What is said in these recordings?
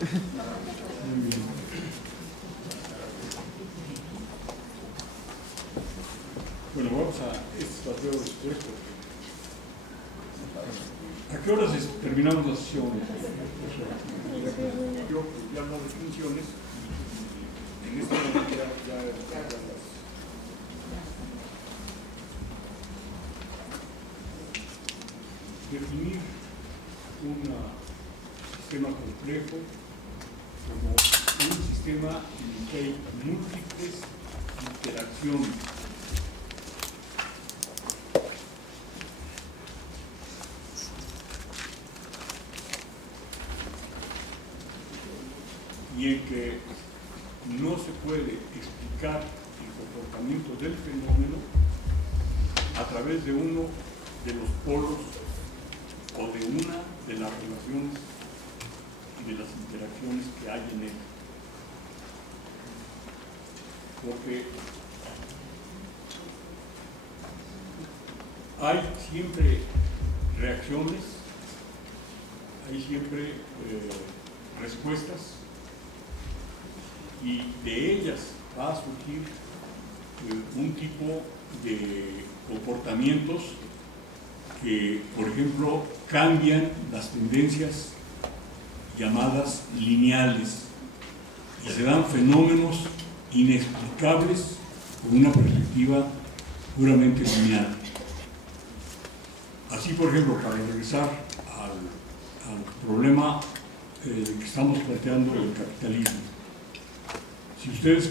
Muy bien. Bueno, vamos a estas las veo después porque... ¿A qué horas terminamos la sesión? Yo ya no definiciones. En este momento ya las... Definir un sistema complejo como un sistema en el que hay múltiples interacciones. Y en que no se puede explicar el comportamiento del fenómeno a través de uno de los polos o de una de las relaciones y de las interacciones que hay en él. Porque hay siempre reacciones, hay siempre respuestas, y de ellas va a surgir un tipo de comportamientos que, por ejemplo, cambian las tendencias llamadas lineales y se dan fenómenos inexplicables con una perspectiva puramente lineal. Así, por ejemplo, para regresar al problema que estamos planteando del capitalismo, si ustedes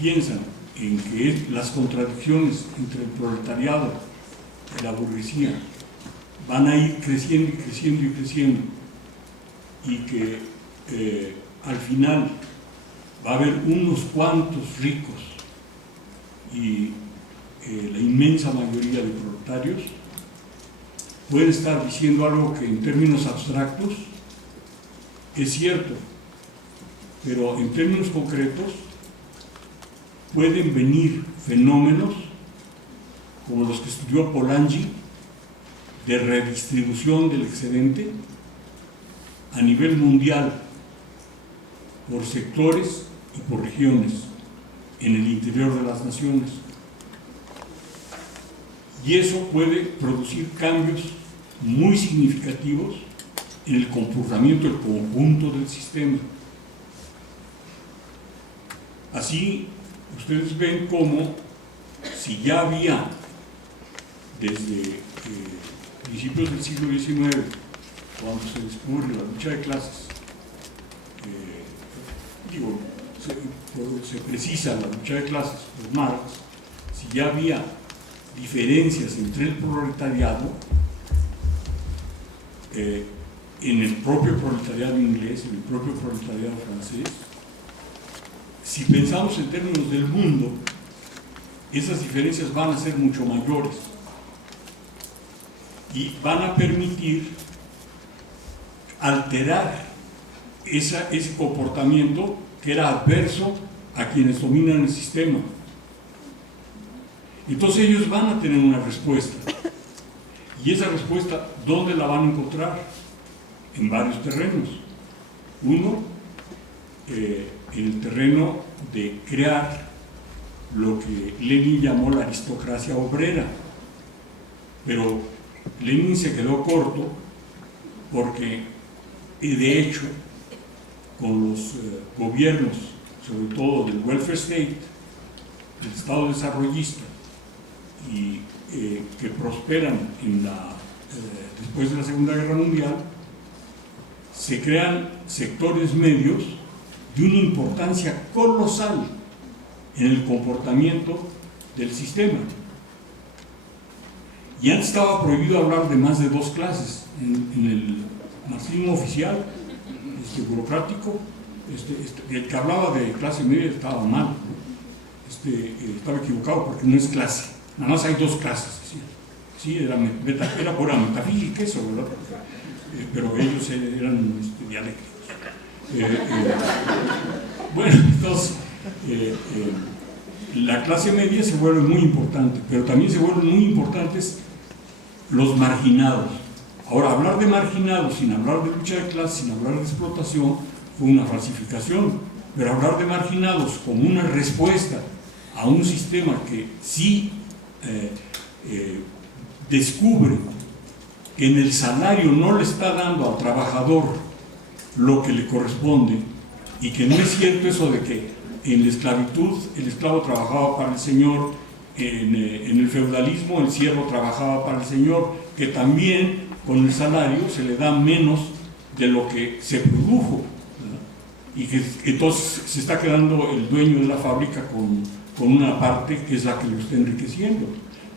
piensan en que las contradicciones entre el proletariado y la burguesía van a ir creciendo y creciendo y creciendo, y que al final va a haber unos cuantos ricos y la inmensa mayoría de proletarios, pueden estar diciendo algo que en términos abstractos es cierto, pero en términos concretos pueden venir fenómenos como los que estudió Polanyi, de redistribución del excedente a nivel mundial por sectores y por regiones en el interior de las naciones. Y eso puede producir cambios muy significativos en el comportamiento del conjunto del sistema. Así, ustedes ven cómo, si ya había desde principios del siglo XIX, cuando se descubre la lucha de clases, se precisa la lucha de clases por Marx, si ya había diferencias entre el proletariado, en el propio proletariado inglés, en el propio proletariado francés, si pensamos en términos del mundo, esas diferencias van a ser mucho mayores y van a permitir alterar ese comportamiento que era adverso a quienes dominan el sistema. Entonces ellos van a tener una respuesta, y esa respuesta, ¿dónde la van a encontrar? En varios terrenos. Uno, en el terreno de crear lo que Lenin llamó la aristocracia obrera, pero Lenin se quedó corto porque, de hecho, con los gobiernos, sobre todo del welfare state, del Estado desarrollista, y que prosperan después de la Segunda Guerra Mundial, se crean sectores medios de una importancia colosal en el comportamiento del sistema. Y antes estaba prohibido hablar de más de dos clases. En el marxismo oficial, burocrático, el que hablaba de clase media estaba mal, estaba equivocado, porque no es clase, nada más hay dos clases. Sí, era pura metafísica eso, ¿verdad? Pero ellos eran dialécticos. Bueno, entonces la clase media se vuelve muy importante, pero también se vuelven muy importantes los marginados. Ahora, hablar de marginados sin hablar de lucha de clases, sin hablar de explotación, fue una falsificación, pero hablar de marginados como una respuesta a un sistema que sí descubre que en el salario no le está dando al trabajador lo que le corresponde, y que no es cierto eso de que en la esclavitud el esclavo trabajaba para el señor, en el feudalismo el siervo trabajaba para el señor, que también con el salario se le da menos de lo que se produjo, ¿verdad? Y que entonces se está quedando el dueño de la fábrica con una parte que es la que lo está enriqueciendo.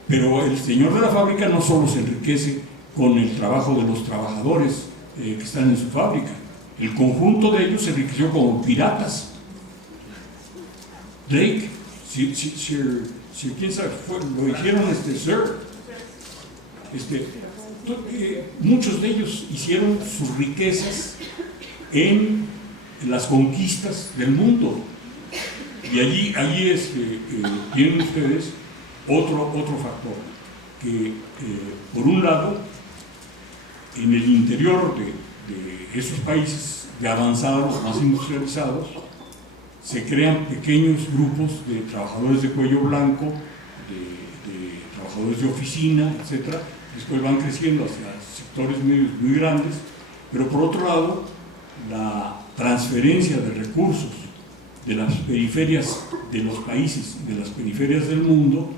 Pero el señor de la fábrica no solo se enriquece con el trabajo de los trabajadores que están en su fábrica, el conjunto de ellos se enriqueció como piratas. Drake, si quién sabe, lo hicieron muchos de ellos hicieron sus riquezas en las conquistas del mundo. Y allí tienen ustedes otro factor, que por un lado, en el interior de esos países de avanzados, más industrializados, se crean pequeños grupos de trabajadores de cuello blanco, de trabajadores de oficina, etc. Después van creciendo hacia sectores medios muy grandes, pero por otro lado, la transferencia de recursos de las periferias de los países, de las periferias del mundo,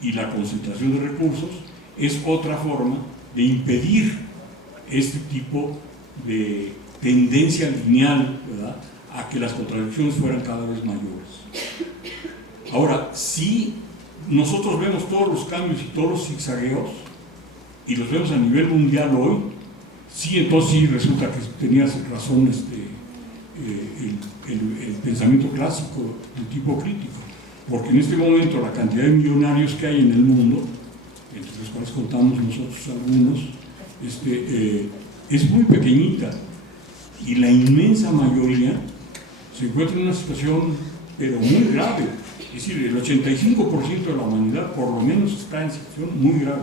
y la concentración de recursos es otra forma de impedir este tipo de tendencia lineal, ¿verdad?, a que las contradicciones fueran cada vez mayores. Ahora, si nosotros vemos todos los cambios y todos los zigzagueos, y los vemos a nivel mundial hoy, sí, entonces sí resulta que tenías razón el pensamiento clásico de tipo crítico, porque en este momento la cantidad de millonarios que hay en el mundo, entre los cuales contamos nosotros algunos, es muy pequeñita, y la inmensa mayoría se encuentra en una situación pero muy grave. Es decir, el 85% de la humanidad por lo menos está en situación muy grave.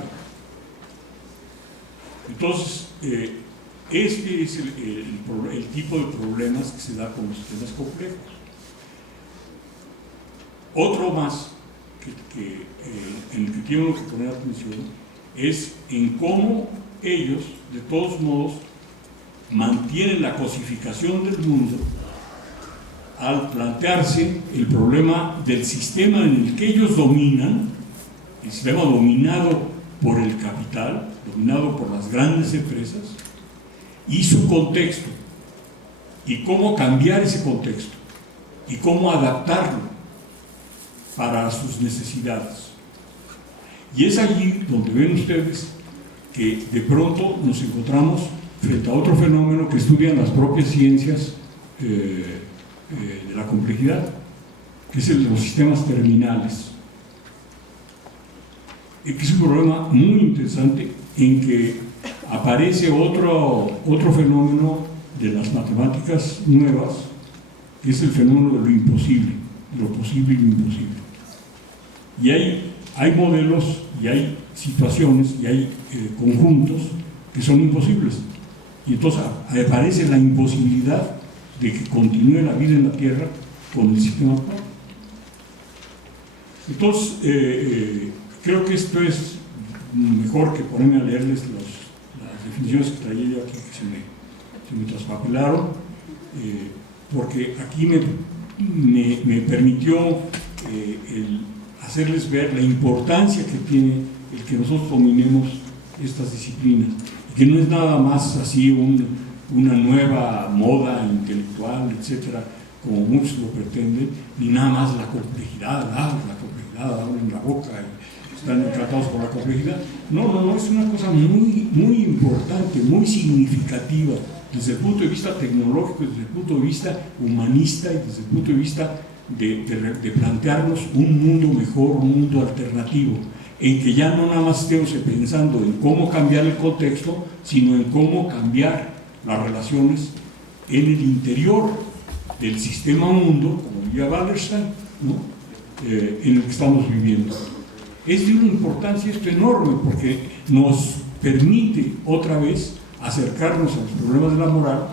Entonces, este es el tipo de problemas que se da con los sistemas complejos. Otro más en el que tiene que poner atención es en cómo ellos, de todos modos, mantienen la cosificación del mundo al plantearse el problema del sistema en el que ellos dominan, el sistema dominado por el capital, dominado por las grandes empresas, y su contexto, y cómo cambiar ese contexto, y cómo adaptarlo para sus necesidades. Y es allí donde ven ustedes que de pronto nos encontramos frente a otro fenómeno que estudian las propias ciencias de la complejidad, que es el de los sistemas terminales, que es un problema muy interesante en que aparece otro fenómeno de las matemáticas nuevas, que es el fenómeno de lo imposible, de lo posible y lo imposible. Y hay modelos, y hay situaciones, y hay conjuntos que son imposibles. Y entonces aparece la imposibilidad de que continúe la vida en la Tierra con el sistema actual. Entonces, creo que esto es mejor que ponerme a leerles las definiciones que traía yo aquí, que se me traspapelaron, porque aquí me permitió hacerles ver la importancia que tiene el que nosotros dominemos estas disciplinas, y que no es nada más así una nueva moda intelectual, etcétera, como muchos lo pretenden, ni nada más la complejidad, abren la boca y están encantados por la complejidad. No, es una cosa muy, muy importante, muy significativa desde el punto de vista tecnológico, desde el punto de vista humanista y desde el punto de vista de plantearnos un mundo mejor, un mundo alternativo, en que ya no nada más estemos pensando en cómo cambiar el contexto, sino en cómo cambiar las relaciones en el interior del sistema mundo, como diría Wallerstein, ¿no?, en el que estamos viviendo. Es de una importancia esto enorme, porque nos permite otra vez acercarnos a los problemas de la moral